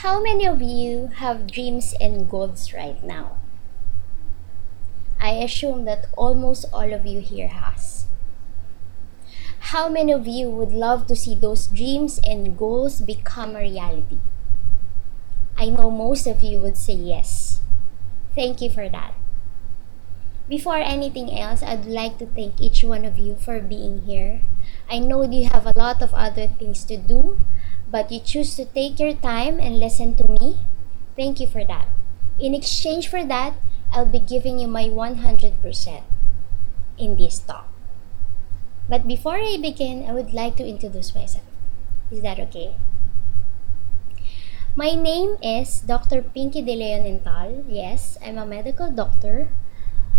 How many of you have dreams and goals right now? I assume that almost all of you here has. How many of you would love to see those dreams and goals become a reality? I know most of you would say yes. Thank you for that. Before anything else, I'd like to thank each one of you for being here. I know you have a lot of other things to do, but you choose to take your time and listen to me. Thank you for that. In exchange for that, I'll be giving you my 100% in this talk. But before I begin, I would like to introduce myself. Is that okay? My name is Dr. Pinky De Leon Intal. Yes, I'm a medical doctor,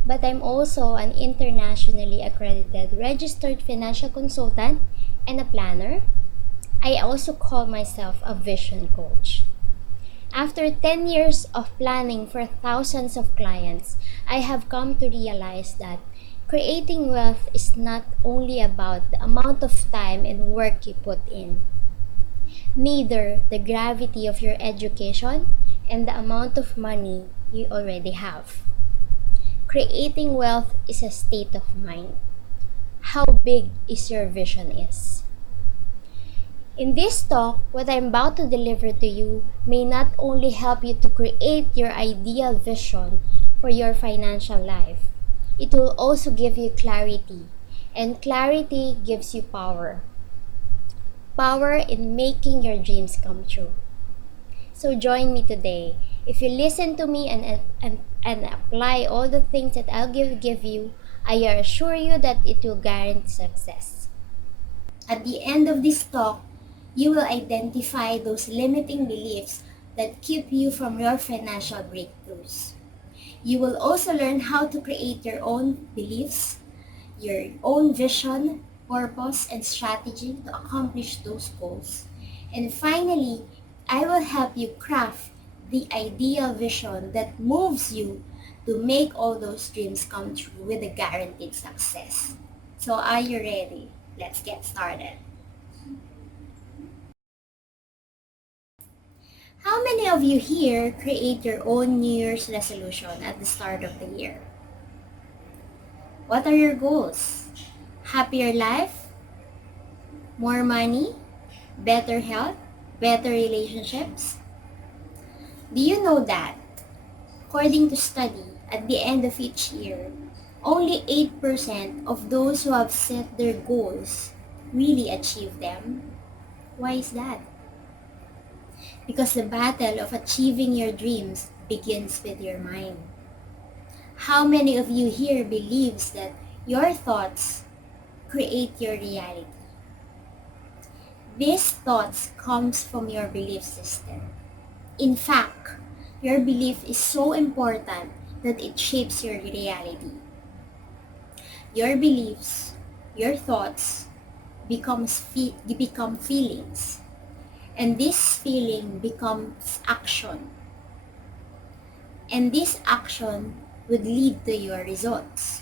but I'm also an internationally accredited registered financial consultant and a planner. I also call myself a vision coach. After 10 years of planning for thousands of clients, I have come to realize that creating wealth is not only about the amount of time and work you put in, neither the gravity of your education and the amount of money you already have. Creating wealth is a state of mind. How big is your vision is. In this talk, what I'm about to deliver to you may not only help you to create your ideal vision for your financial life, it will also give you clarity, and clarity gives you power. Power in making your dreams come true. So join me today. If you listen to me and apply all the things that I'll give you, I assure you that it will guarantee success. At the end of this talk, you will identify those limiting beliefs that keep you from your financial breakthroughs. You will also learn how to create your own beliefs, your own vision, purpose, and strategy to accomplish those goals. And finally, I will help you craft the ideal vision that moves you to make all those dreams come true with a guaranteed success. So are you ready? Let's get started. How many of you here create your own New Year's resolution at the start of the year? What are your goals? Happier life? More money? Better health? Better relationships? Do you know that, according to study, at the end of each year, only 8% of those who have set their goals really achieve them? Why is that? Because the battle of achieving your dreams begins with your mind. How many of you here believes that your thoughts create your reality? These thoughts comes from your belief system. In fact, your belief is so important that it shapes your reality. Your beliefs, your thoughts become feelings, and this feeling becomes action, and this action would lead to your results.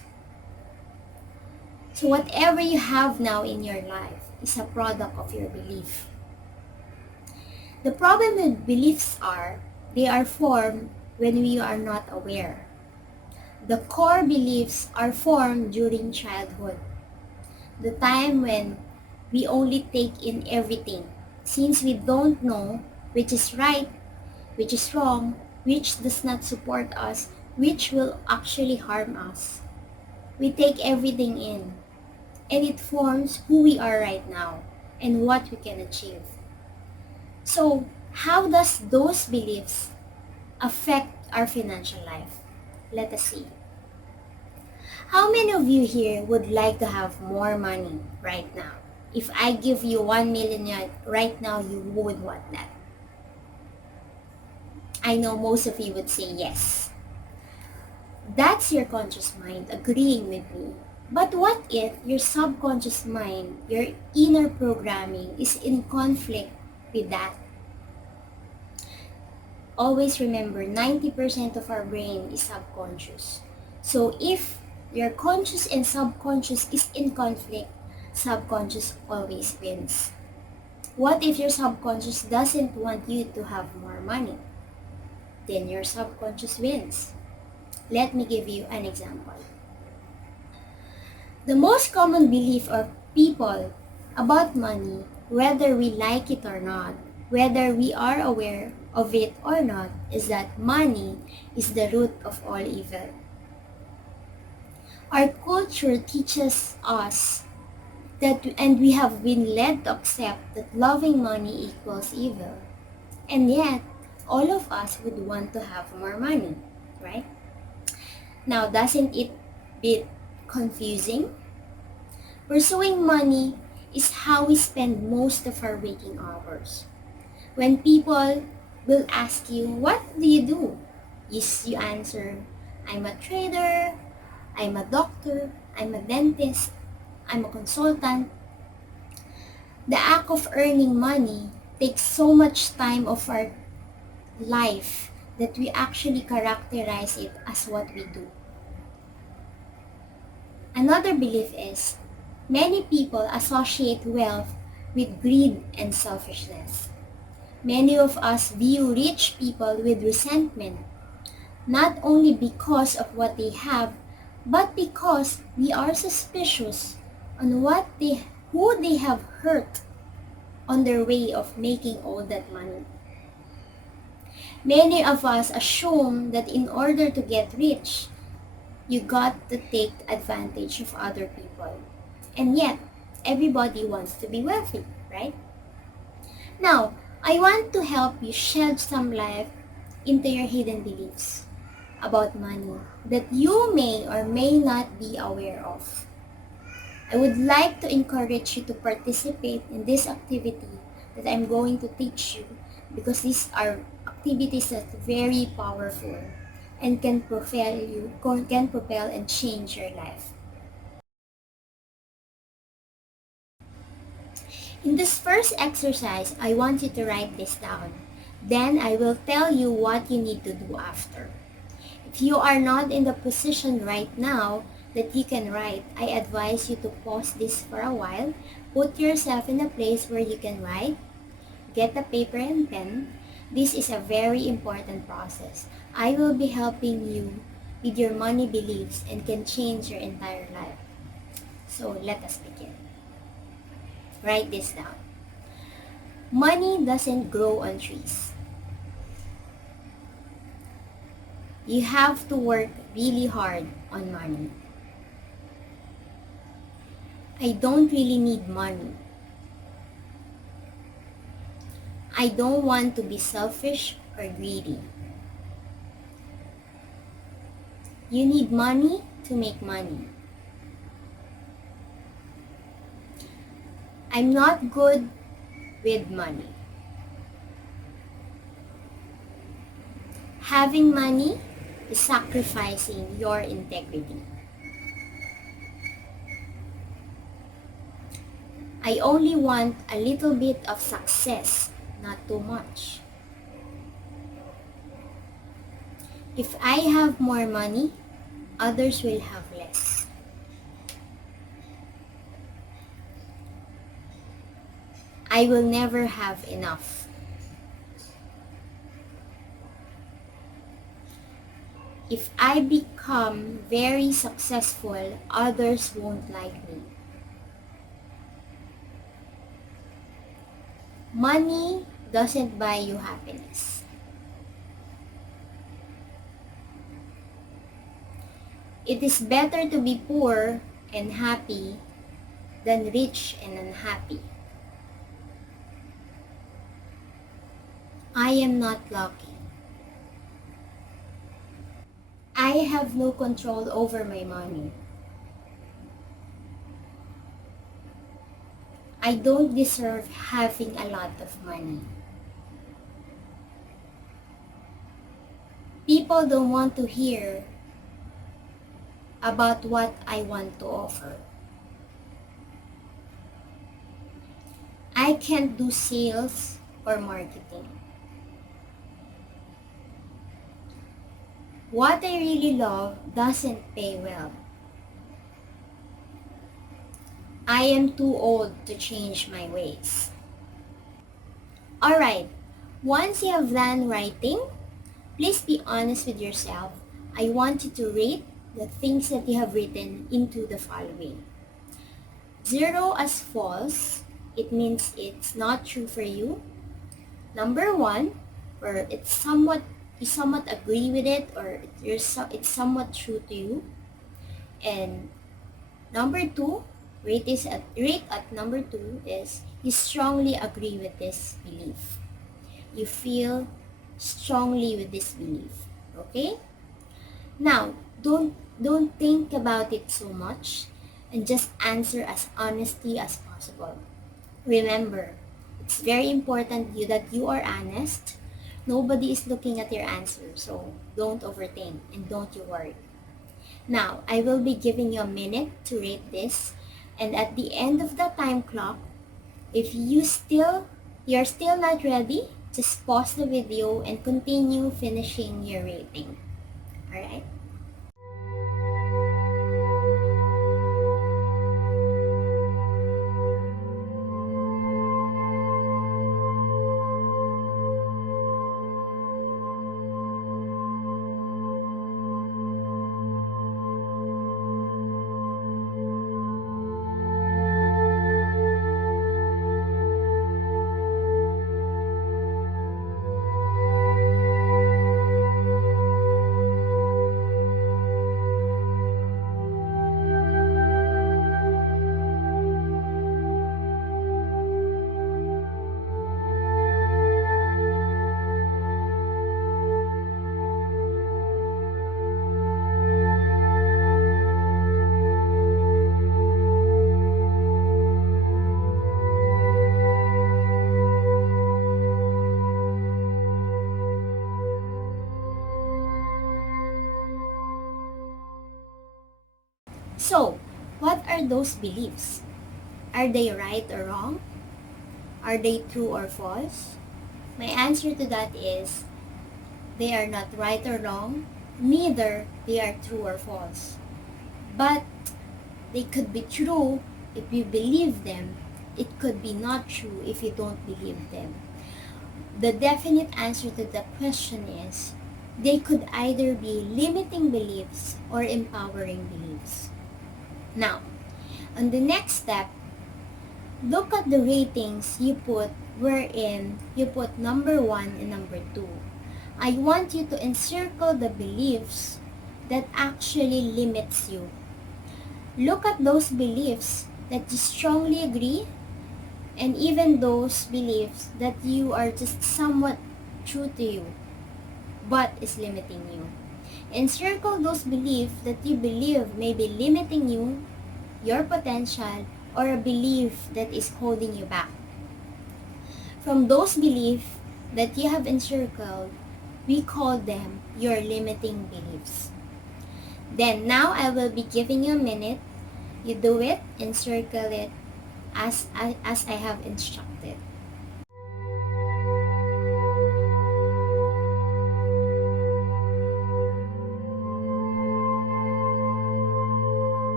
So whatever you have now in your life is a product of your belief. The problem with beliefs are they are formed when we are not aware. The core beliefs are formed during childhood, the time when we only take in everything, since we don't know which is right, which is wrong, which does not support us, which will actually harm us. We take everything in, and it forms who we are right now and what we can achieve. So, how does those beliefs affect our financial life? Let us see. How many of you here would like to have more money right now? If I give you 1 million right now, you would want that. I know most of you would say yes. That's your conscious mind agreeing with me. But what if your subconscious mind, your inner programming is in conflict with that? Always remember, 90% of our brain is subconscious. So if your conscious and subconscious is in conflict, subconscious always wins. What if your subconscious doesn't want you to have more money? Then your subconscious wins. Let me give you an example. The most common belief of people about money, whether we like it or not, whether we are aware of it or not, is that money is the root of all evil. Our culture teaches us that, and we have been led to accept that loving money equals evil. And yet, all of us would want to have more money, right? Now, doesn't it bit confusing? Pursuing money is how we spend most of our waking hours. When people will ask you, what do? You answer, I'm a trader, I'm a doctor, I'm a dentist, I'm a consultant. The act of earning money takes so much time of our life that we actually characterize it as what we do. Another belief is many people associate wealth with greed and selfishness. Many of us view rich people with resentment, not only because of what they have, but because we are suspicious on who they have hurt on their way of making all that money. Many of us assume that in order to get rich, you got to take advantage of other people. And yet, everybody wants to be wealthy, right? Now, I want to help you shed some light into your hidden beliefs about money that you may or may not be aware of. I would like to encourage you to participate in this activity that I'm going to teach you, because these are activities that are very powerful and can propel and change your life. In this first exercise, I want you to write this down. Then I will tell you what you need to do after. If you are not in the position right now that you can write, I advise you to pause this for a while. Put yourself in a place where you can write. Get a paper and pen. This is a very important process. I will be helping you with your money beliefs and can change your entire life. So let us begin. Write this down. Money doesn't grow on trees. You have to work really hard on money. I don't really need money. I don't want to be selfish or greedy. You need money to make money. I'm not good with money. Having money is sacrificing your integrity. I only want a little bit of success, not too much. If I have more money, others will have less. I will never have enough. If I become very successful, others won't like me. Money doesn't buy you happiness. It is better to be poor and happy than rich and unhappy. I am not lucky. I have no control over my money. I don't deserve having a lot of money. People don't want to hear about what I want to offer. I can't do sales or marketing. What I really love doesn't pay well. I am too old to change my ways. Alright, once you have done writing, please be honest with yourself. I want you to rate the things that you have written into the following. 0 as false, it means it's not true for you. Number 1, or you somewhat agree with it, or it's somewhat true to you. And number 2, rate at number 2 is you strongly agree with this belief. You feel strongly with this belief. Okay? Now, don't think about it so much and just answer as honestly as possible. Remember, it's very important that you are honest. Nobody is looking at your answer, so don't overthink and don't you worry. Now, I will be giving you a minute to rate this, and at the end of the time clock, if you're still not ready, just pause the video and continue finishing your rating. Alright? So, what are those beliefs? Are they right or wrong? Are they true or false? My answer to that is they are not right or wrong, neither they are true or false. But they could be true if you believe them. It could be not true if you don't believe them. The definite answer to the question is they could either be limiting beliefs or empowering beliefs. Now, on the next step, look at the ratings you put wherein you put number 1 and number 2. I want you to encircle the beliefs that actually limits you. Look at those beliefs that you strongly agree, and even those beliefs that you are just somewhat true to you but is limiting you. Encircle those beliefs that you believe may be limiting you, your potential, or a belief that is holding you back. From those beliefs that you have encircled, we call them your limiting beliefs. Then now I will be giving you a minute. You do it, encircle it as I have instructed.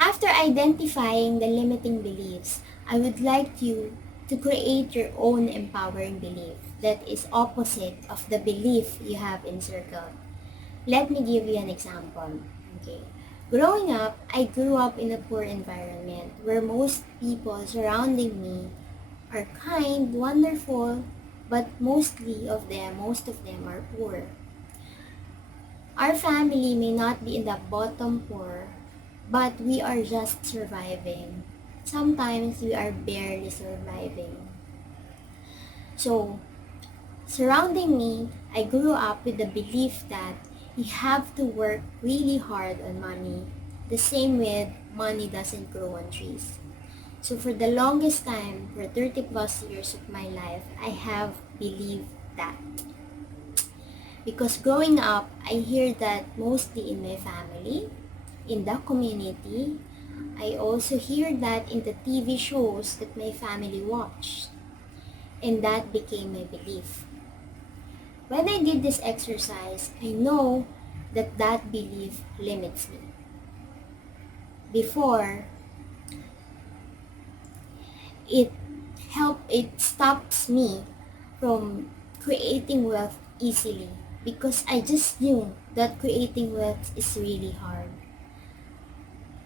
After identifying the limiting beliefs, I would like you to create your own empowering belief that is opposite of the belief you have encircled. Let me give you an example. Okay. Growing up, I grew up in a poor environment where most people surrounding me are kind, wonderful, but most of them are poor. Our family may not be in the bottom poor, but we are just surviving. Sometimes we are barely surviving. So, surrounding me, I grew up with the belief that you have to work really hard on money. The same with money doesn't grow on trees. So for the longest time, for 30 plus years of my life, I have believed that. Because growing up, I hear that mostly in my family, in the community. I also hear that in the TV shows that my family watched. And that became my belief. When I did this exercise, I know that that belief limits me. Before, it stops me from creating wealth easily because I just knew that creating wealth is really hard.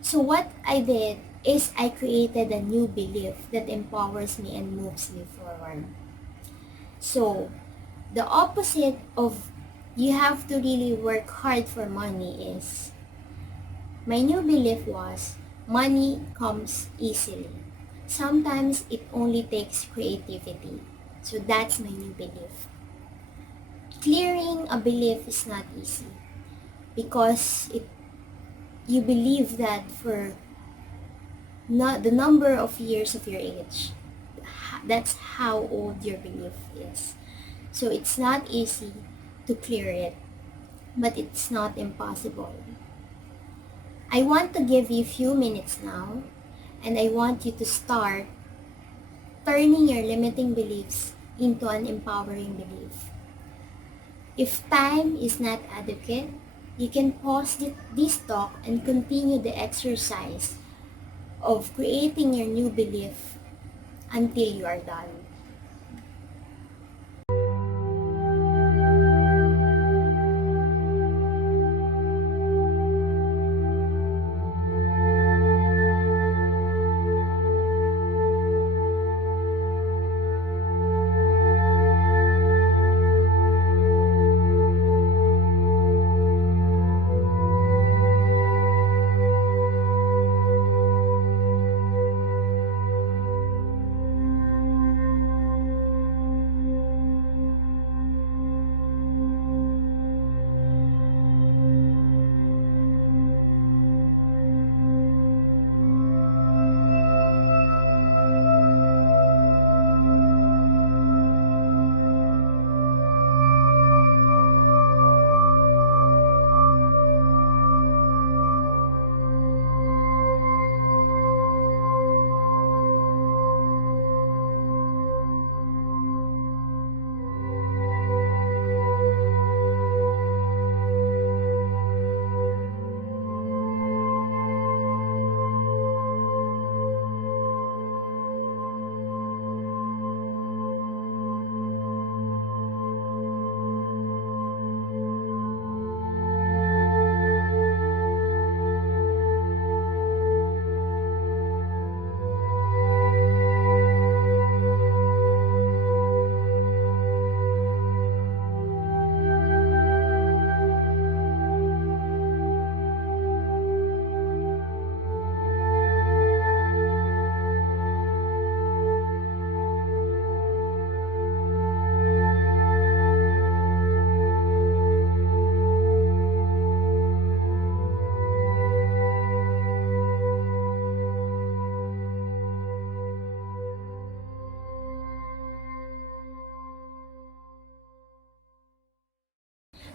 So what I did is I created a new belief that empowers me and moves me forward. So the opposite of you have to really work hard for money is my new belief was money comes easily. Sometimes it only takes creativity. So that's my new belief. Clearing a belief is not easy because you believe that for not the number of years of your age, that's how old your belief is. So it's not easy to clear it, but it's not impossible. I want to give you a few minutes now, and I want you to start turning your limiting beliefs into an empowering belief. If time is not adequate, you can pause this talk and continue the exercise of creating your new belief until you are done.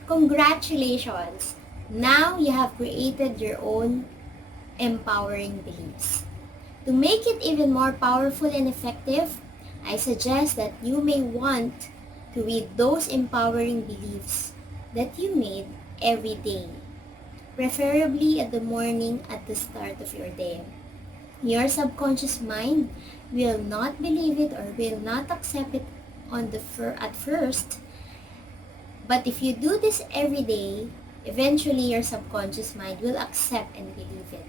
Congratulations! Now you have created your own empowering beliefs. To make it even more powerful and effective, I suggest that you may want to read those empowering beliefs that you made every day, preferably at the morning at the start of your day. Your subconscious mind will not believe it or will not accept it at first. But if you do this every day, eventually your subconscious mind will accept and believe it.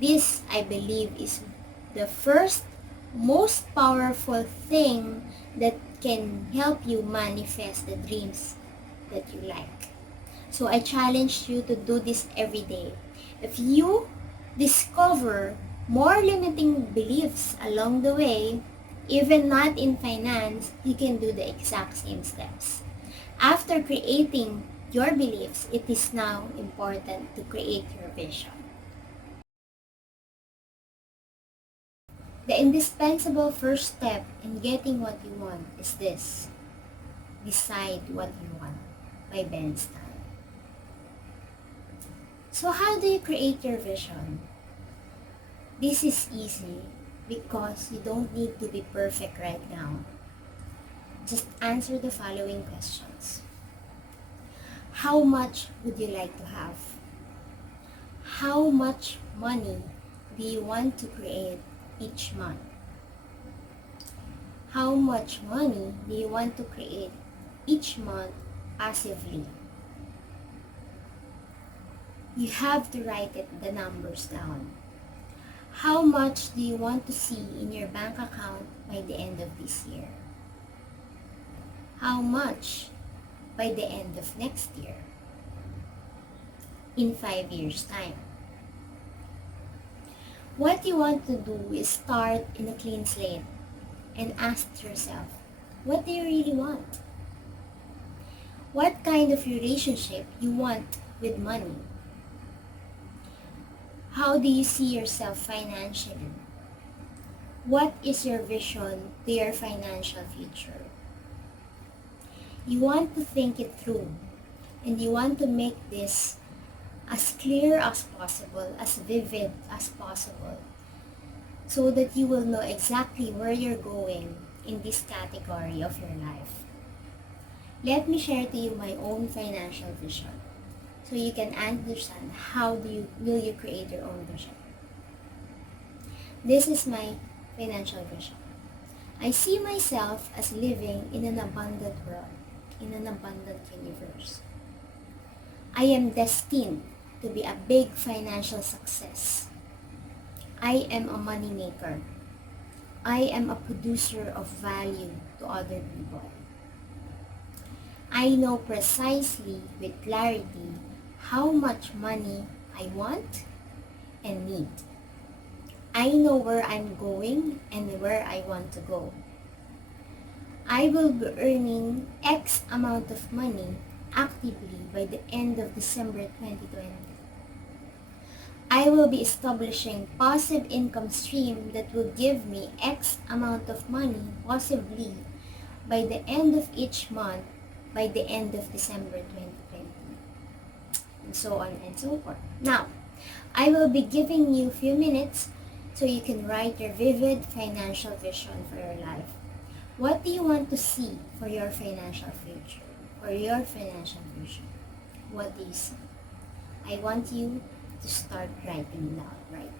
This, I believe, is the first most powerful thing that can help you manifest the dreams that you like. So I challenge you to do this every day. If you discover more limiting beliefs along the way, even not in finance, you can do the exact same steps. After creating your beliefs, it is now important to create your vision. The indispensable first step in getting what you want is this: Decide What You Want by Ben Stein. So how do you create your vision? This is easy because you don't need to be perfect right now. Just answer the following questions. How much would you like to have? How much money do you want to create each month? How much money do you want to create each month passively? You have to write the numbers down. How much do you want to see in your bank account by the end of this year? How much by the end of next year? In 5 years' time? What you want to do is start in a clean slate and ask yourself, what do you really want? What kind of relationship you want with money? How do you see yourself financially? What is your vision to your financial future? You want to think it through, and you want to make this as clear as possible, as vivid as possible, so that you will know exactly where you're going in this category of your life. Let me share to you my own financial vision, so you can understand how will you create your own vision. This is my financial vision. I see myself as living in an abundant world, in an abundant universe. I am destined to be a big financial success. I am a money maker. I am a producer of value to other people. I know precisely with clarity how much money I want and need. I know where I'm going and where I want to go. I will be earning X amount of money actively by the end of December 2020. I will be establishing passive income stream that will give me X amount of money possibly by the end of each month by the end of December 2020. And so on and so forth. Now, I will be giving you a few minutes so you can write your vivid financial vision for your life. What do you want to see for your financial future, for your financial vision? What do you see? I want you to start writing down right now.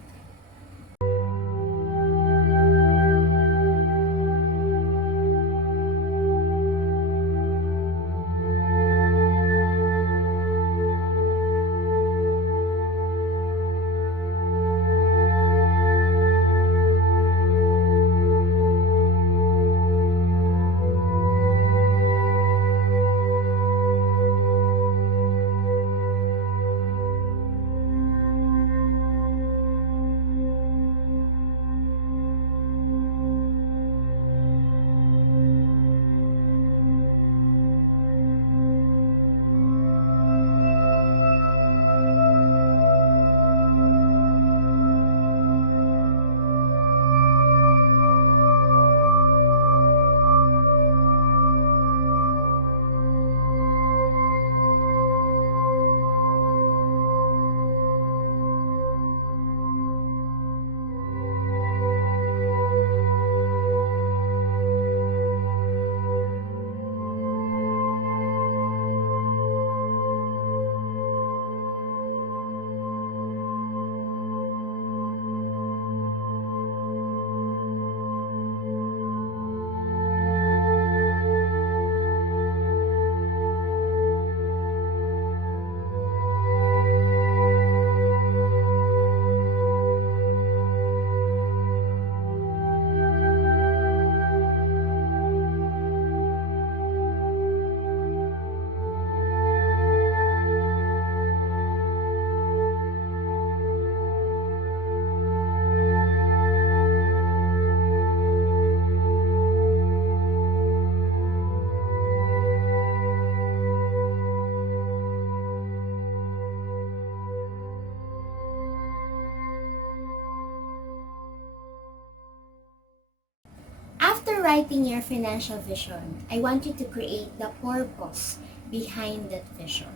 writing your financial vision, I want you to create the purpose behind that vision.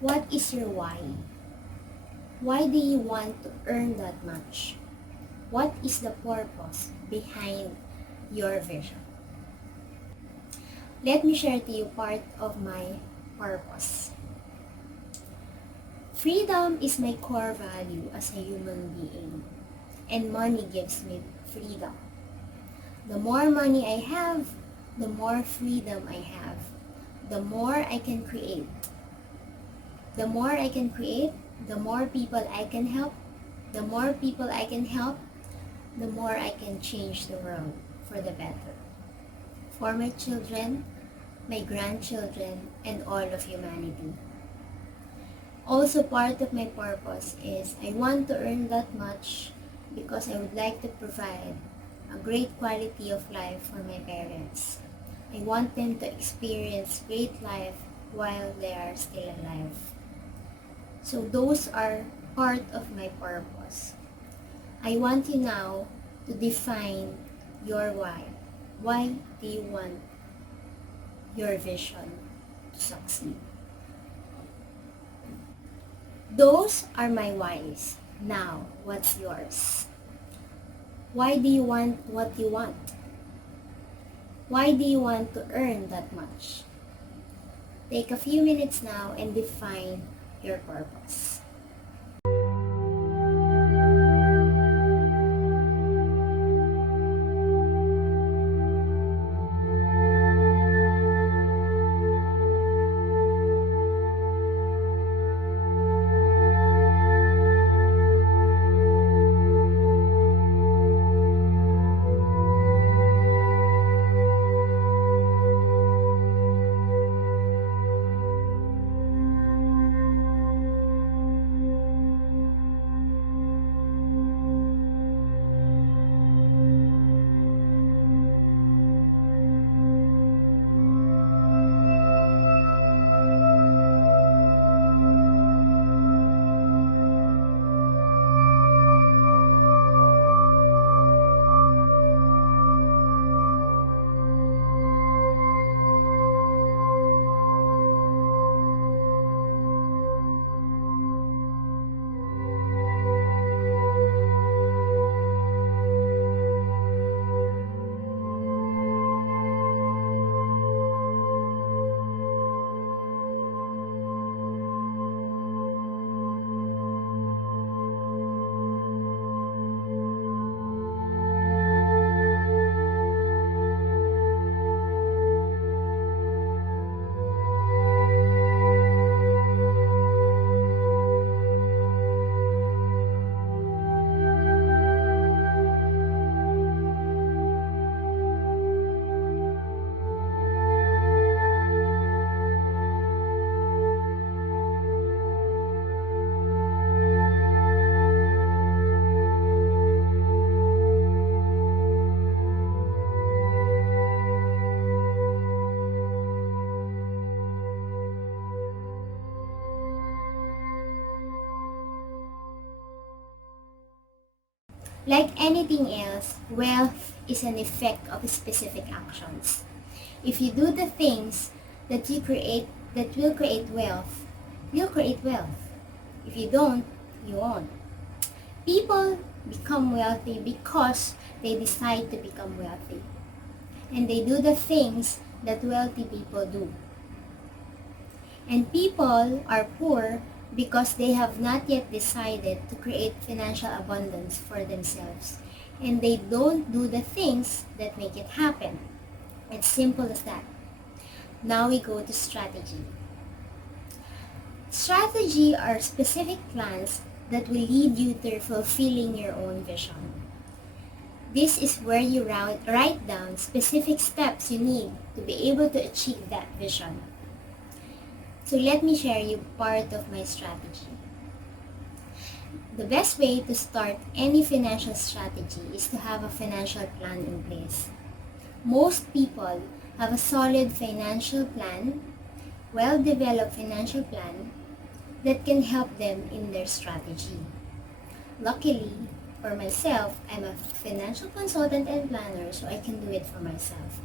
What is your why? Why do you want to earn that much? What is the purpose behind your vision? Let me share to you part of my purpose. Freedom is my core value as a human being, and money gives me freedom. The more money I have, the more freedom I have. The more I can create. The more I can create, the more people I can help. The more people I can help, the more I can change the world for the better. For my children, my grandchildren, and all of humanity. Also, part of my purpose is I want to earn that much because I would like to provide a great quality of life for my parents. I want them to experience great life while they are still alive. So those are part of my purpose. I want you now to define your why. Why do you want your vision to succeed? Those are my whys. Now, what's yours? Why do you want what you want? Why do you want to earn that much? Take a few minutes now and define your purpose. Like anything else, wealth is an effect of specific actions. If you do the things that you create that will create wealth, you'll create wealth. If you don't, you won't. People become wealthy because they decide to become wealthy. And they do the things that wealthy people do. And people are poor because they have not yet decided to create financial abundance for themselves. And they don't do the things that make it happen. It's simple as that. Now we go to strategy. Strategy are specific plans that will lead you to fulfilling your own vision. This is where you write down specific steps you need to be able to achieve that vision. So let me share you part of my strategy. The best way to start any financial strategy is to have a financial plan in place. Most people have a solid financial plan, well-developed financial plan that can help them in their strategy. Luckily, For myself, I'm a financial consultant and planner, so I can do it for myself.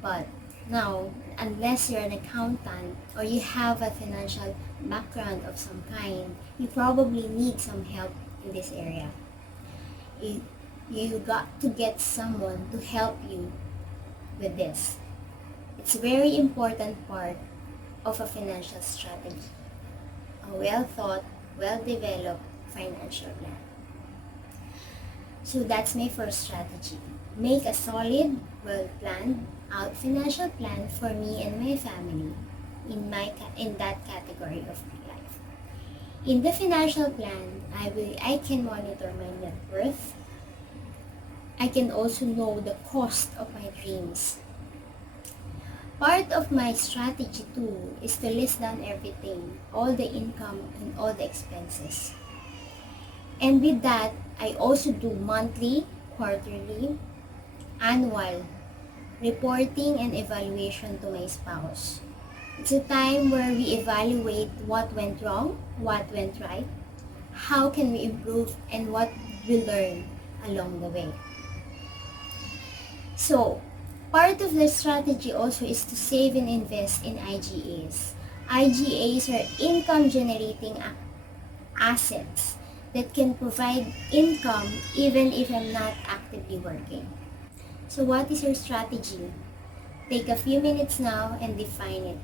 But now, unless you're an accountant or you have a financial background of some kind, you probably need some help in this area. You got to get someone to help you with this. It's a very important part of a financial strategy. A well thought, well developed financial plan. So that's my first strategy. Make a solid, well planned out financial plan for me and my family in that category of my life. In the financial plan, I can monitor my net worth. I can also know the cost of my dreams. Part of my strategy too is to list down everything, all the income and all the expenses. And with that, I also do monthly, quarterly, annual reporting and evaluation to my spouse. It's a time where we evaluate what went wrong, what went right, how can we improve, and what we learn along the way. So, part of the strategy also is to save and invest in IGAs. IGAs are income generating assets that can provide income even if I'm not actively working. So what is your strategy? Take a few minutes now and define it.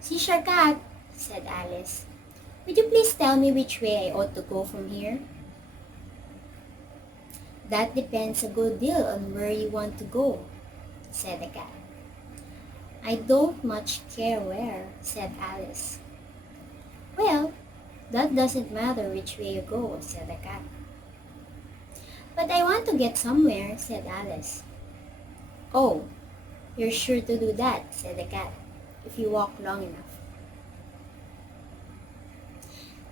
"Seashore Cat," said Alice, "would you please tell me which way I ought to go from here?" "That depends a good deal on where you want to go," said the cat. "I don't much care where," said Alice. "Well, that doesn't matter which way you go," said the cat. "But I want to get somewhere," said Alice. "Oh, you're sure to do that," said the cat, "if you walk long enough."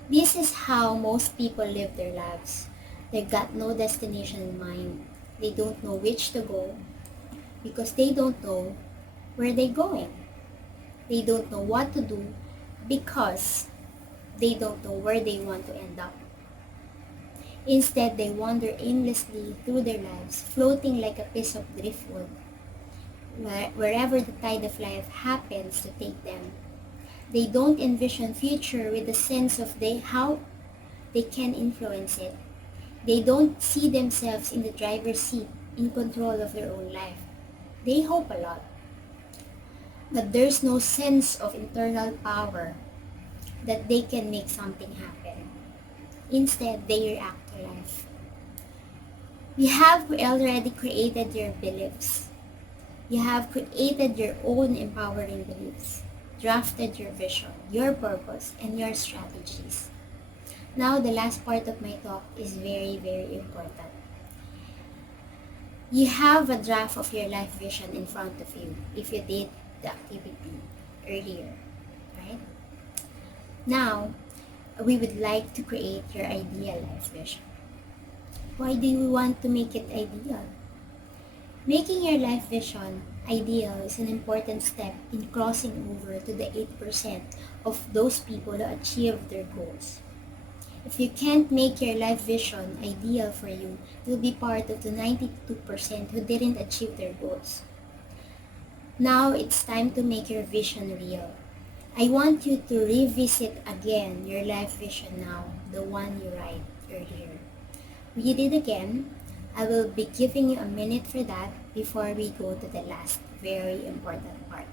This is how most people live their lives. They've got no destination in mind. They don't know which to go because they don't know where they're going. They don't know what to do because they don't know where they want to end up. Instead, they wander aimlessly through their lives, floating like a piece of driftwood, wherever the tide of life happens to take them. They don't envision future with a sense of how they can influence it. They don't see themselves in the driver's seat, in control of their own life. They hope a lot, but there's no sense of internal power. that they can make something happen. Instead, they react to life. You have already created your beliefs. You have created your own empowering beliefs, drafted your vision, your purpose, and your strategies. Now, the last part of my talk is very, very important. You have a draft of your life vision in front of you if you did the activity earlier, right? Now, we would like to create your ideal life vision. Why do you want to make it ideal? Making your life vision ideal is an important step in crossing over to the 8% of those people who achieve their goals. If you can't make your life vision ideal for you, you'll be part of the 92% who didn't achieve their goals. Now it's time to make your vision real. I want you to revisit again your life vision now, the one you write earlier. Read it again. I will be giving you a minute for that before we go to the last very important part.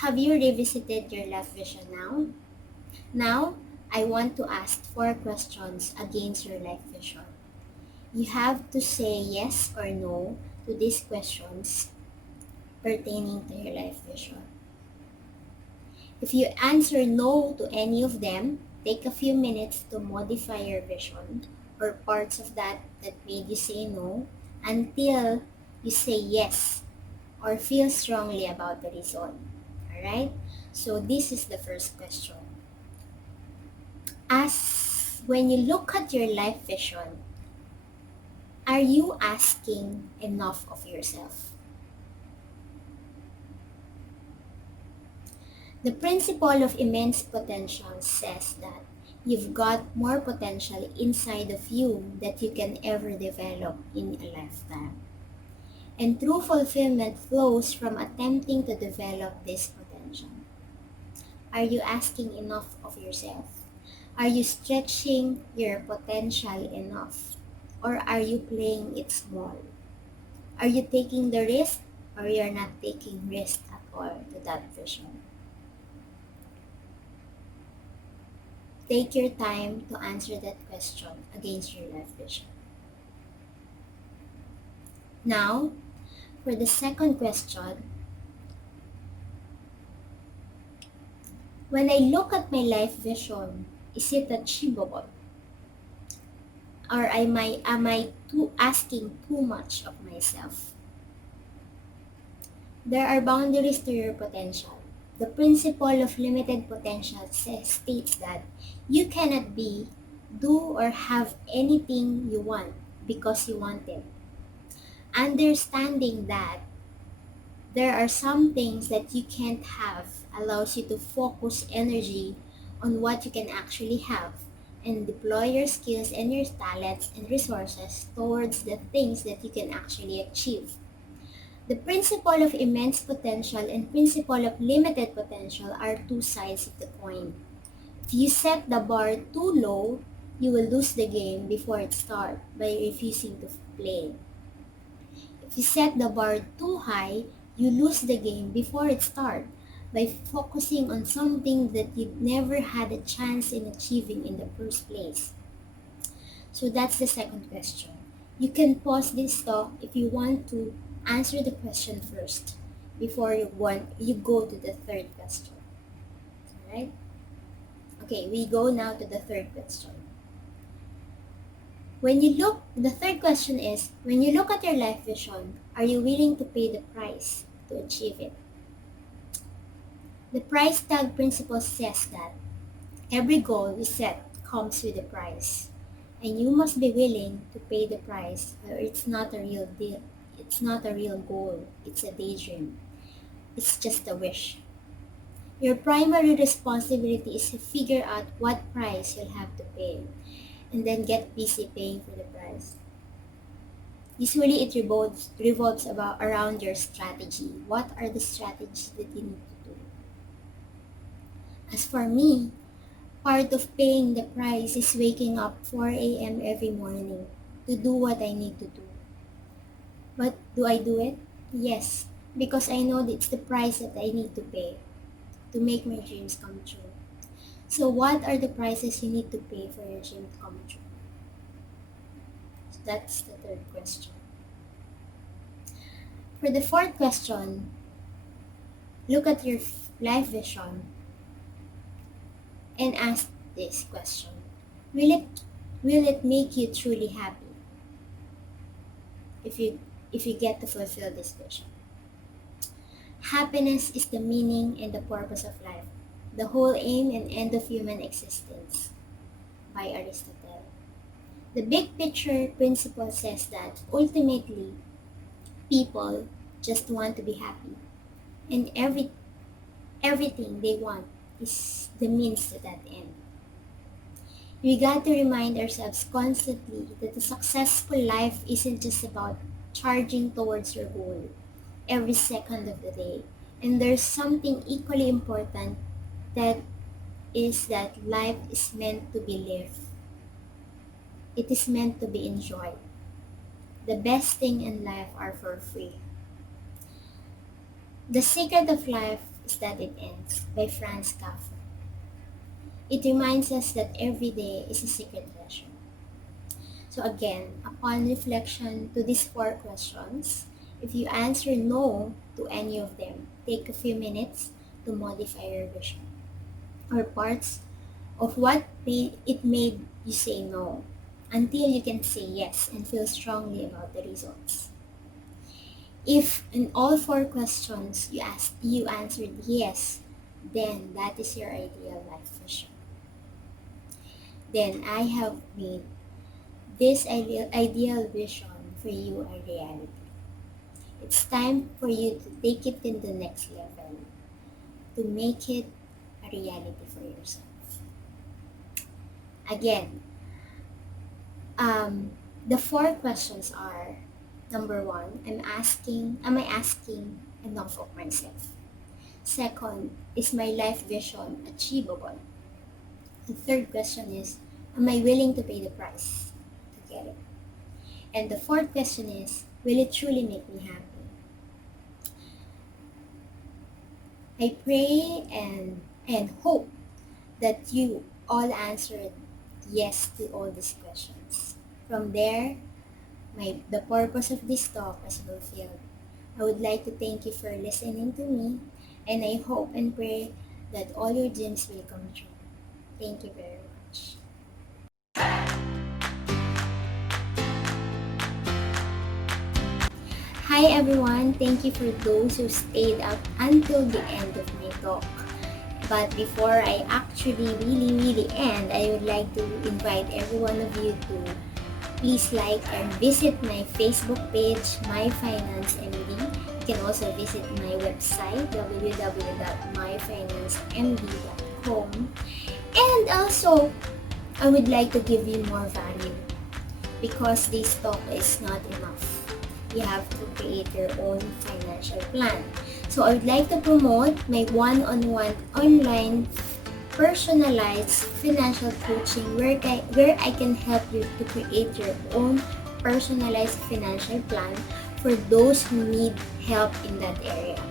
Have you revisited your life vision now? Now, I want to ask 4 questions against your life vision. You have to say yes or no to these questions pertaining to your life vision. If you answer no to any of them, take a few minutes to modify your vision or parts of that made you say no until you say yes or feel strongly about the result. Alright? So this is the first question. As when you look at your life vision, are you asking enough of yourself? The principle of immense potential says that you've got more potential inside of you that you can ever develop in a lifetime. And true fulfillment flows from attempting to develop this potential. Are you asking enough of yourself? Are you stretching your potential enough? Or are you playing it small? Are you taking the risk or you're not taking risk at all to that vision? Take your time to answer that question against your life vision. Now, for the second question, when I look at my life vision, is it achievable? Or am I too asking too much of myself? There are boundaries to your potential. The principle of limited potential states that you cannot be, do, or have anything you want because you want it. Understanding that there are some things that you can't have allows you to focus energy on what you can actually have and deploy your skills and your talents and resources towards the things that you can actually achieve. The principle of immense potential and principle of limited potential are two sides of the coin. If you set the bar too low, you will lose the game before it starts by refusing to play. If you set the bar too high, you lose the game before it starts by focusing on something that you never had a chance in achieving in the first place. So that's the second question. You can pause this talk if you want to answer the question first. before you go to the third question. Alright? Okay, we go now to the third question. The third question is, when you look at your life vision, are you willing to pay the price to achieve it? The price tag principle says that every goal you set comes with a price, and you must be willing to pay the price, or it's not a real deal. It's not a real goal. It's a daydream. It's just a wish. Your primary responsibility is to figure out what price you'll have to pay, and then get busy paying for the price. Usually it revolves around your strategy. What are the strategies that you need to do? As for me, part of paying the price is waking up 4 a.m. every morning to do what I need to do. But do I do it? Yes, because I know that it's the price that I need to pay to make my dreams come true. So what are the prices you need to pay for your dream to come true? So that's the third question. For the fourth question, look at your life vision and ask this question. Will it make you truly happy if you get to fulfill this vision? Happiness is the meaning and the purpose of life, the whole aim and end of human existence, by Aristotle. The big picture principle says that ultimately people just want to be happy, and everything they want is the means to that end. We got to remind ourselves constantly that a successful life isn't just about charging towards your goal every second of the day. And there's something equally important, that is that life is meant to be lived. It is meant to be enjoyed. The best thing in life are for free. The Secret of Life is That It Ends, by Franz Kafka. It reminds us that every day is a secret treasure. So again, upon reflection to these 4 questions, if you answer no to any of them, take a few minutes to modify your vision, or parts of what it made you say no, until you can say yes and feel strongly about the results. If in all 4 questions you answered yes, then that is your ideal life vision. Then I have made this ideal vision for you a reality. It's time for you to take it to the next level, to make it a reality for yourself. Again, the 4 questions are: number 1, am I asking enough of myself? Second, is my life vision achievable? The third question is, am I willing to pay the price to get it? And the fourth question is, will it truly make me happy? I pray and hope that you all answered yes to all these questions. From there, the purpose of this talk is fulfilled. I would like to thank you for listening to me, and I hope and pray that all your dreams will come true. Thank you very much. Hi everyone, thank you for those who stayed up until the end of my talk. But before I actually really end, I would like to invite every one of you to please like and visit my Facebook page, MyFinanceMD. You can also visit my website, www.myfinancemd.com. And also, I would like to give you more value, because this talk is not enough. You have to create your own financial plan. So I would like to promote my one-on-one online personalized financial coaching where I can help you to create your own personalized financial plan for those who need help in that area.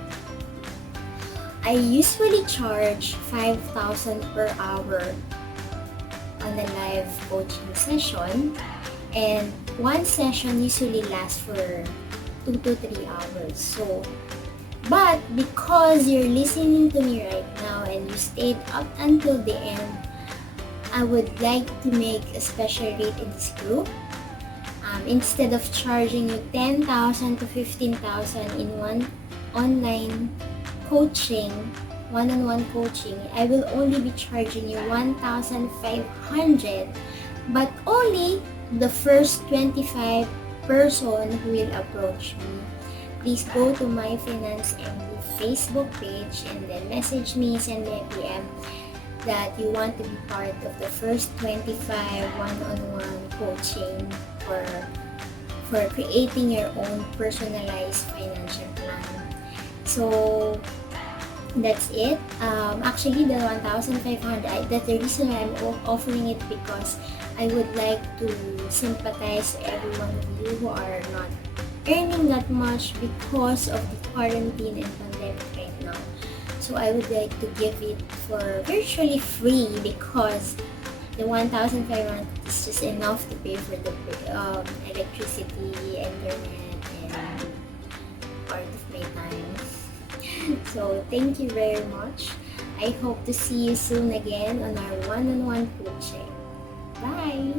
I usually charge 5,000 per hour on a live coaching session, and one session usually lasts for 2 to 3 hours. So But because you're listening to me right now and you stayed up until the end, I would like to make a special rate in this group. Instead of charging you 10,000 to 15,000 in one online coaching, one-on-one coaching, I will only be charging you 1,500, but only the first 25 person who will approach me. Please go to my Finance MD Facebook page and then message me, send me a PM that you want to be part of the first 25 one-on-one coaching for creating your own personalized financial plan. So that's it. Actually, the 1,500, that's the reason why I'm offering it, because I would like to sympathize to every one of you who are not earning that much because of the quarantine and pandemic right now. So I would like to give it for virtually free, because the 1,500 is just enough to pay for the electricity, internet, and part of my time. So thank you very much. I hope to see you soon again on our one-on-one coaching. Bye!